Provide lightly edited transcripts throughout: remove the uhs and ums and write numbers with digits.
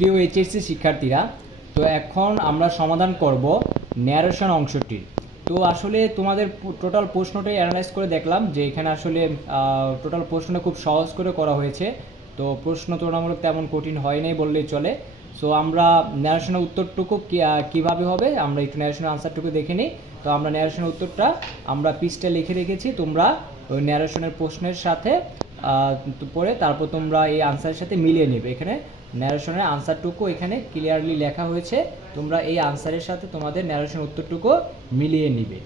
প্রিয় এইচএসসি শিক্ষার্থীরা, তো এখন আমরা সমাধান করব ন্যারেশন অংশটির। তো আসলে তোমাদের টোটাল প্রশ্নটাই অ্যানালাইজ করে দেখলাম যে এখানে আসলে টোটাল প্রশ্নটা খুব সহজ করে করা হয়েছে। তো প্রশ্ন তুলনামূলক তেমন কঠিন হয় নাই বললেই চলে। সো আমরা ন্যারেশনের উত্তরটুকু কীভাবে হবে আমরা একটু ন্যারেশনের আনসারটুকু দেখে নিই। তো আমরা ন্যারেশনের উত্তরটা আমরা পৃষ্ঠায় লিখে রেখেছি, তোমরা ওই ন্যারেশনের প্রশ্নের সাথে পরে তারপর তোমরা এই আনসারের সাথে মিলিয়ে নেবে। এখানে ন্যারেশনের আনসারটুকু এখানে ক্লিয়ারলি লেখা হয়েছে, তোমরা এই আনসারের সাথে তোমাদের ন্যারেশন উত্তরটুকু মিলিয়ে নিবে।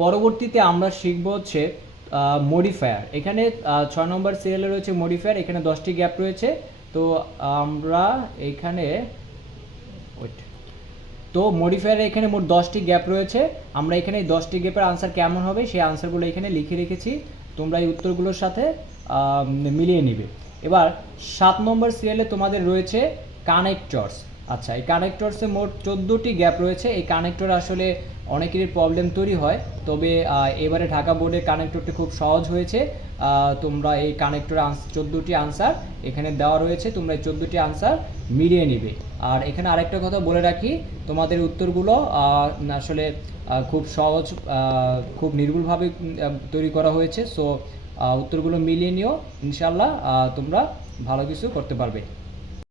পরবর্তীতে আমরা শিখব হচ্ছে মডিফায়ার। এখানে 6 নম্বর সিরিয়ালে রয়েছে মডিফায়ার, এখানে 10টি গ্যাপ রয়েছে। তো আমরা এখানে তো মডিফায়ারে এখানে মোট 10টি গ্যাপ রয়েছে। আমরা এখানে 10টি গ্যাপের আনসার কেমন হবে সেই আনসারগুলো এখানে লিখে রেখেছি, তোমরা এই উত্তরগুলোর সাথে মিলিয়ে নিবে। এবার 7 নম্বর সিরিয়ালে তোমাদের রয়েছে কানেক্টরস। আচ্ছা, এই কানেক্টরসে মোট 14টি গ্যাপ রয়েছে। এই কানেক্টর আসলে অনেকেরই প্রবলেম তৈরি হয়, তবে এবারে ঢাকা বোর্ডের কানেক্টরটি খুব সহজ হয়েছে। তোমরা এই কানেক্টর 14টি আনসার এখানে দেওয়া রয়েছে, তোমরা এই 14টি আনসার মিলিয়ে নিবে। আর এখানে আরেকটা কথা বলে রাখি, তোমাদের উত্তরগুলো আসলে খুব সহজ, খুব নির্ভুলভাবে তৈরি করা হয়েছে। সো উত্তরগুলো মিলিয়ে নিও, ইনশাল্লাহ তোমরা ভালো কিছু করতে পারবে।